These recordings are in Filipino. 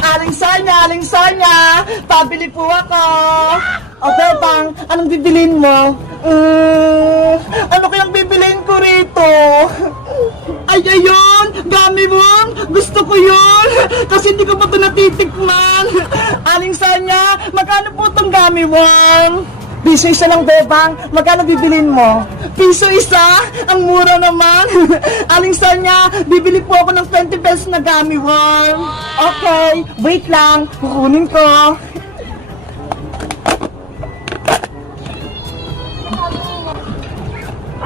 Aling Sonya, pabili po ako. O, Bebang, anong bibilin mo? Ano kayang bibilin ko rito? Ay, ayun! Gummy worm! Gusto ko yun! Kasi hindi ko pa ito natitikman! Aling Sonya, magkano po itong gummy worm? Piso isa lang, Bebang. Magkano bibilin mo? Piso isa? Ang mura naman. Aling Sonya, bibili po ako ng 20 pesos na gummy worm. Okay, wait lang. Kukunin ko.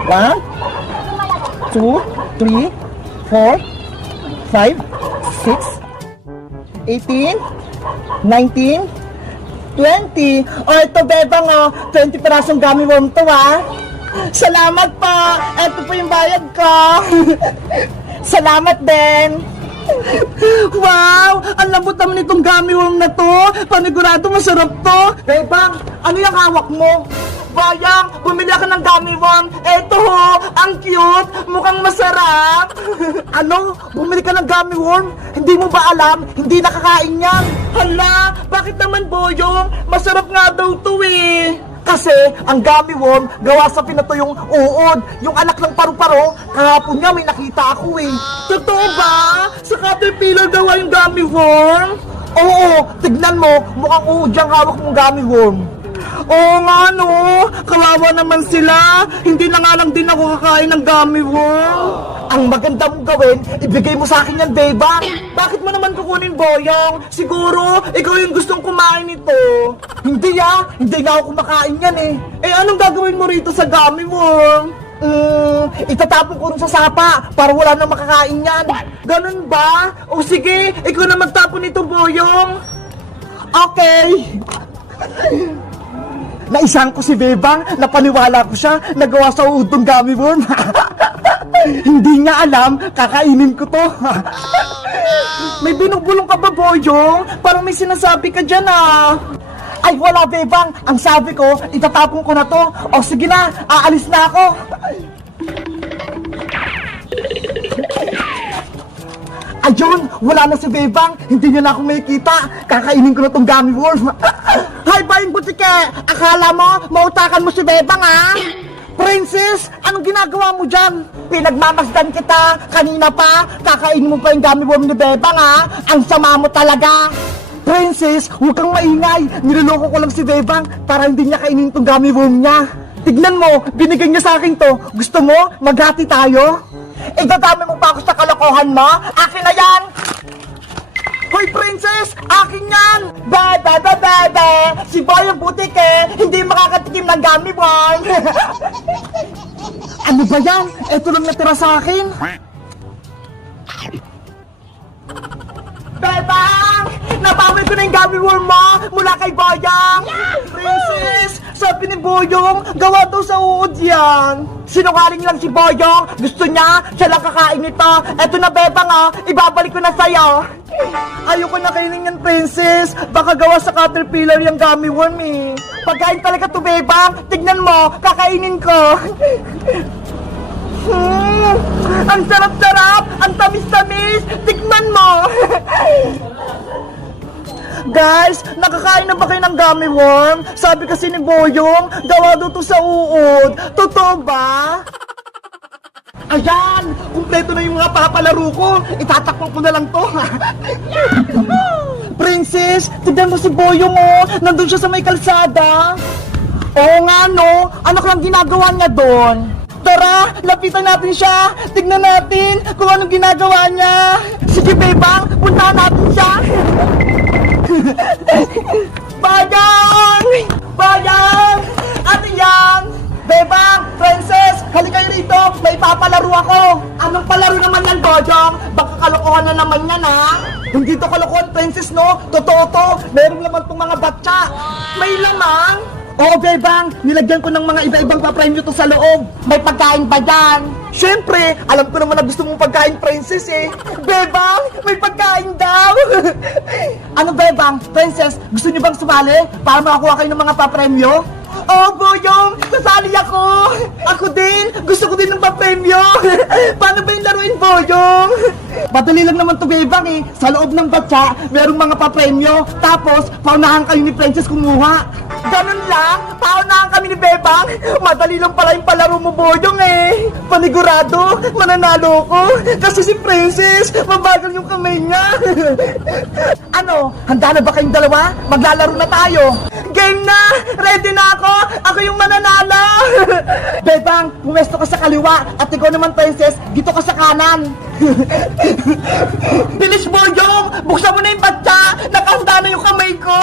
One, two, three, four, 5, 6, 18, 19, 20. O, ito, Bebang, 20 pirasong gummy worm to, Salamat po. Ito po yung bayad ko. Salamat din. Wow! Ang lambot naman itong gummy worm na to. Panigurado masarap to. Bebang, ano yung hawak mo? Bayang, bumili ako ng gummy worm. Eto ho, ang cute, mukhang masarap. Ano? Bumili ka ng gummy worm? Hindi mo ba alam? Hindi nakakain yan. Hala, bakit naman, Boyong? Masarap nga daw to eh. Kasi ang gummy worm gawa sa pinatuyong uod, yung anak ng paru-paro. Kahapon nga may nakita ako eh. Totoo ba? Sa Caterpillar daw yung gummy worm? Oo, tignan mo, mukhang uod yung hawak mong gummy worm. Oo nga no, kawawa naman sila. Hindi na nga lang din ako kakain ng gummy worm. Ang maganda mong gawin, ibigay mo sa akin yan, Bebang. Bakit mo naman kukunin, Boyong? Siguro, ikaw yung gustong kumain nito. Hindi hindi nga ako kumakain yan eh. Eh anong gagawin mo rito sa gummy worm? Itatapon ko rin sa sapa para wala nang makakain yan. Ganun ba? O sige, ikaw na magtapon nito, Boyong. Okay. Naisahan ko si Bebang, napaniwala ko siya, nagawa sa udong gummy worm. Hindi niya alam, kakainin ko to. May binubulong ka ba, Boyong? Parang may sinasabi ka dyan Ay, wala, Bebang. Ang sabi ko, itatapon ko na to. O sige na, aalis na ako. Ayun, wala na si Bebang. Hindi niya na ako makikita. Kakainin ko na tong gummy worm. Hi, Bayang Butike! Akala mo, mautakan mo si Bebang, Princess, anong ginagawa mo dyan? Pinagmamasdan kita, kanina pa, kakainin mo pa yung gummy worm ni Bebang, Ang sama mo talaga. Princess, huwag kang maingay. Niloloko ko lang si Bebang para hindi niya kainin tong gummy worm niya. Tignan mo, binigay niya sa akin to. Gusto mo, maghati tayo? Idadami mo pa ako sa kalokohan mo? Akin na yan! Hoy, Princess! Akin yan! Bebe! Si Bayang Butike, hindi makakatikim ng gummy worm! Ano ba yan? Ito lang natira sa akin. Bebang! Nabawi ko na yung gummy worm mo mula kay Bayang! Princess! Sabi ni Boyong, gawa daw sa uod yan. Sinungaling lang si Boyong. Gusto niya, siya lang kakain nito. Eto na, Bebang, ibabalik ko na sa'yo. Ayoko na kainin yan, Princess. Baka gawa sa Caterpillar yung gummy worm eh. Pagkain talaga to, Bebang. Tignan mo, kakainin ko. Ang sarap-sarap! Ang tamis-tamis! Tignan mo! Guys, nakakain na ba kayo ng gummy worm? Sabi kasi ni Boyong, gawa daw to sa uod. Totoo ba? Ayan! Kumpleto na yung mga papalaro ko. Itatakpan ko na lang to. Princess, tignan mo si Boyong nandun siya sa may kalsada. Oo nga no, ano kang ginagawa niya doon? Tara, lapitan natin siya. Tignan natin kung anong ginagawa niya. Sige, Bebang, puntahan natin siya. Bayang! Bayang! Ate yan! Bebang! Princess! Halika kayo rito! May papalaro ako! Anong palaro naman yan, Boyong? Baka kalokohan na naman yan, Hindi to kalokohan, Princess, no? Totoo to! Meron naman tong mga batsa! May lamang! Oo, Bebang! Nilagyan ko ng mga iba-ibang papremyo to sa loob! May pagkain ba yan? Siyempre! Alam ko naman na gusto mong pagkain, Princess, Bebang! May pagkain daw! Ano, Bebang? Princess, gusto niyo bang sumali para makakuha kayo ng mga papremyo? Oh, Boyong! Sasali ako! Ako din! Gusto ko din ng papremyo! Paano ba yung laruin, Boyong? Madali lang naman to, Bebang eh. Sa loob ng batya, merong mga papremyo. Tapos, paunahan kayo ni Princess kumuha. Ganun lang? Paunahan kami ni Bebang? Madali lang pala yung palaro mo, Boyong eh. Panigurado, mananalo ko. Kasi si Princess, mabagal yung kamay niya. Ano, handa na ba kayong dalawa? Maglalaro na tayo. Game na! Ready na ako! Ako yung mananalo! Bebang, pumesto ka sa kaliwa at ikaw naman, Princess, dito ka sa kanan. Bilis, Boyong! Buksan mo na yung batya! Nakahanda na yung kamay ko!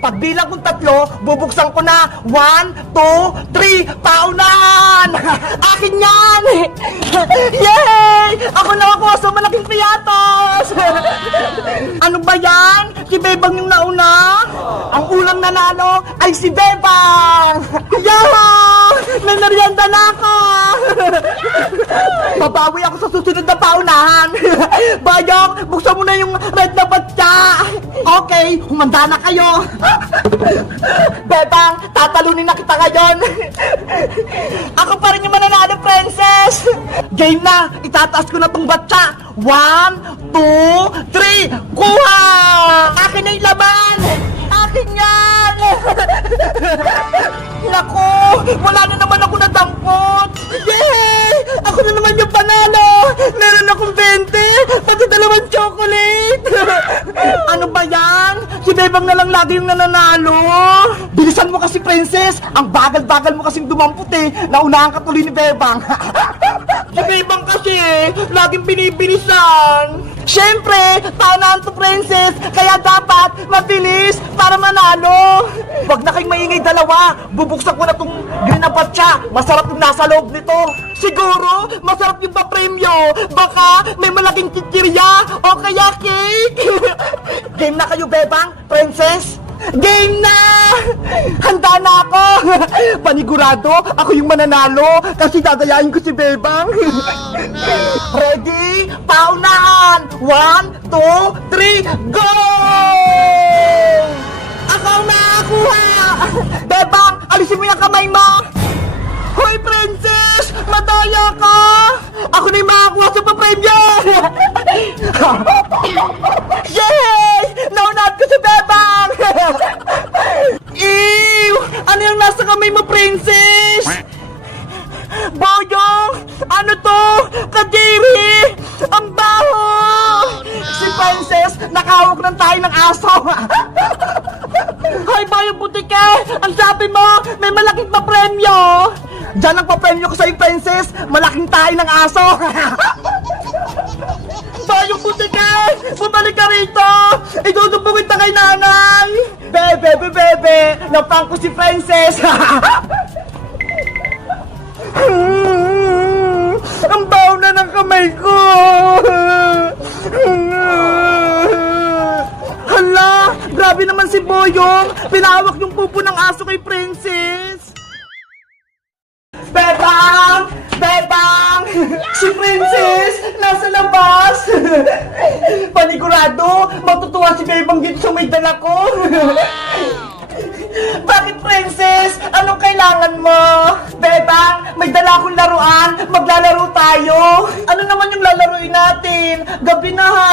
Pagbilang kong 3, bubuksan ko na. 1, 2, 3, paunahan! Akin yan! Yay! Ako nakakuha sa malaking piyatos! Ano ba yan? Si Bebang yung nauna? Ang unang nanalo ay si Bebang! Yahoo! Nanarianda na ako! Babawi ako sa susunod na paunahan! Bayong, buksan mo na yung red na batya! Okay, humanda na kayo! Bebang, tatalunin na kita ngayon! Ako pa rin yung mananalo, Princess! Game na! Itataas ko na tong batya! 1, 2, 3, kuha! Akin na yung laban! Akin yan! Naku! Wala na naman ako nadampot! Yay! Ako na naman yung panalo! Meron akong 20! Pati 2 chocolate! Ano ba yan? Si Bebang na lang lagi yung nananalo! Bilisan mo kasi, Princess! Ang bagal-bagal mo kasing dumampot eh! Naunahan ka tuloy ni Bebang! Si Bebang kasi laging binibilisan! Siyempre, paunahan to, Princess! Kaya dapat mabilis para manalo! Wag na kayong maingay dalawa! Bubuksan ko na tong green na batya! Masarap yung nasa loob nito! Siguro, masarap yung papremyo! Baka may malaking kikirya o kaya cake! Game na kayo, Bebang, Princess! Game na! Handa na ako! Panigurado, ako yung mananalo kasi dadayain ko si Bebang. Ready? Paunahan! 1, 2, 3, go! Ako ang nakakuha! Bebang, alisin mo yung kamay mo! Hoy, Princess! Madaya ka! Ako na yung makakuha sa papremyo! Yay! Naunat ko si Bebang! Ew! Ano yung nasa kamay mo, Princess? Boyong! Ano to? Kadiri! Ang baho! Si Princess, nakahawak ng tayo ng aso! Hoy, Boyong Butike! Ang sabi mo, may malaking papremyo! Diyan ang papremyo ko sa'yo, Princess! Malaking tayo ng aso! Boyong Butike! Bumalik ka rito! Idudubungin na kay nanay! Bebe! Napang ko si Princess! Ang baho na ng kamay ko! Hala! Grabe naman si Boyong! Pinahawak yung pupo ng aso kay Princess! Bebang! Bebang! Si Princess! Nasa labas! Panigurado! Matutuwa si Bebang dito sa may dala ko! Bakit, Princess? Anong kailangan mo? Bebang, may dala akong laruan. Maglalaro tayo. Ano naman yung lalaruin natin? Gabi na ha.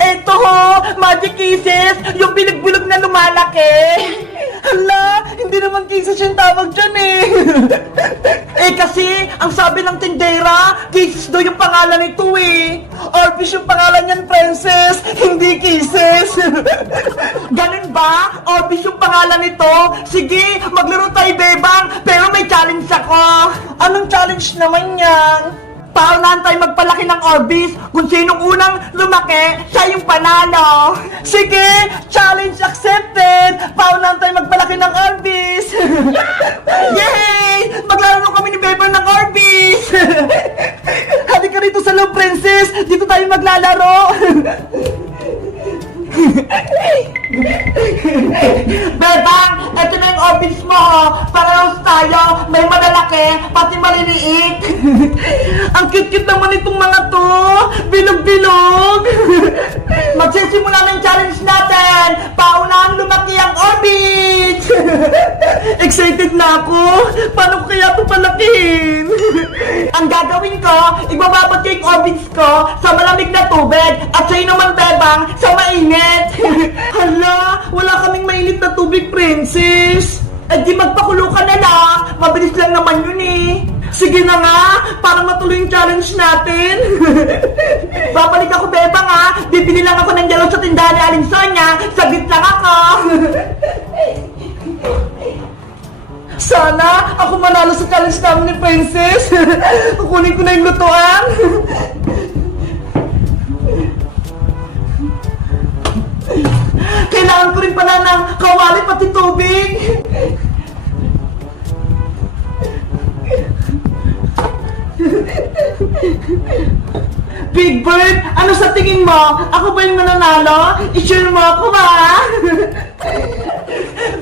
Eto ho, Magic Kisses. Yung bilig-bilog na lumalaki. Hala, hindi naman kisses yung tawag dyan eh. Eh kasi, ang sabi ng tindera, Kisses daw yung pangalan nito eh. Orbish yung pangalan niyan, Princess. Hindi Kisses. Ganun ba? Orbish yung pangalan nito? Sige, maglaro tayo, Bebang. Pero may challenge ako. Anong challenge naman yan? Paunahan tayo magpalaki ng Orbis. Kung sinong unang lumaki, siya yung panalo. Sige, challenge accepted. Paunahan tayo magpalaki ng Orbis. Yay! Maglaro kami ni Bebang ng Orbis. Halika rito sa loob, Princess. Dito tayo maglalaro. Bebang, eto na yung Orbis mo. Parehas tayo. May malalaki, pati maliliit. Ang cute-cute naman itong mga to. Bilog-bilog. Magsisimula na yung challenge natin. Paunahang lumaki ang Orbis. Excited maliit na ako. Paano ko kaya ito palakihin? Ang gagawin ko, ibababad ko yung orbits ko sa malamig na tubig at sa'yo naman, Bebang, sa mainit. Hala, wala kaming mainit na tubig, Princess. Eh di magpakulo ka na lang. Mabilis lang naman yun eh. Sige na nga, para matuloy yung challenge natin. Babalik ako, Bebang ha. Bibili lang ako ng yelo sa tindahan ni Aling Sonia. Saglit lang ako. Sana ako manalo sa challenge namin ni Princess. Kukunin ko na yung lutuan. Kailangan ko rin pala ng kawali pati tubig. Big Bird, ano sa tingin mo? Ako ba yung mananalo? I-share mo ako ba?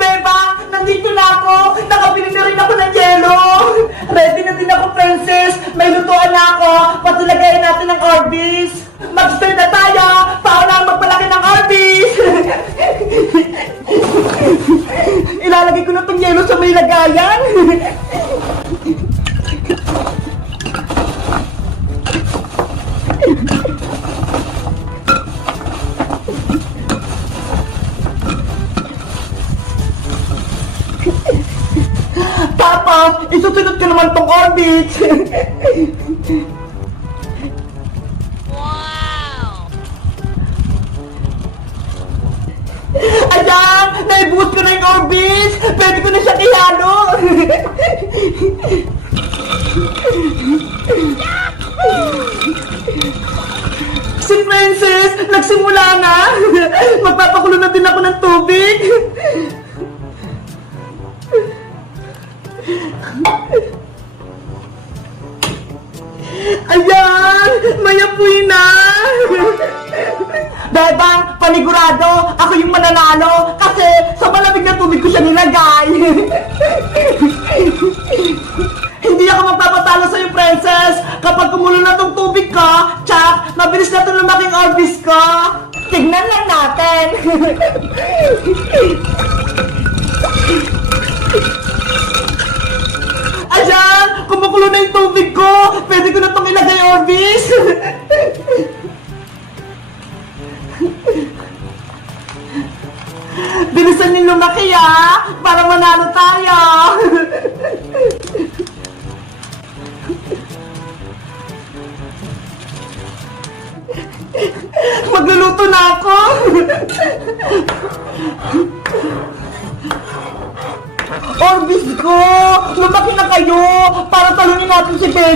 Bebang, nandito na ako. Nakabili na rin ako ng yelo. Ready na din ako, Princess. May lutuan na ako. Patulagayin natin ng Orbis. Mag-start na tayo. Paano ang magpalaki ng Orbis? Ilalagay ko na itong yelo sa may lagayan. Tapos, isusunod ko naman tong orbit. Wow! Ayan! Naibuhos ko na yung orbit! Pwede ko na siya ihalo! Si Princess, nagsimula na! Magpapakulo na din ako ng tubig! Ayan! May apoy na! Bebang, panigurado, ako yung mananalo kasi sa malamig na tubig ko siya nilagay. Hindi ako magpapatalo sa'yo, Princess. Kapag kumulo na tong tubig ko, tsak, mabilis na itong lumaking orbis ko. Tignan lang natin. Ayan! Kumukulo na yung tubig ko! Pwede ko na itong ilagay orbis! Bilisan niyo lumaki para manalo tayo! Magluluto na ako! Orbis ko! Lumaki na kayo! Para talunin natin si Baby!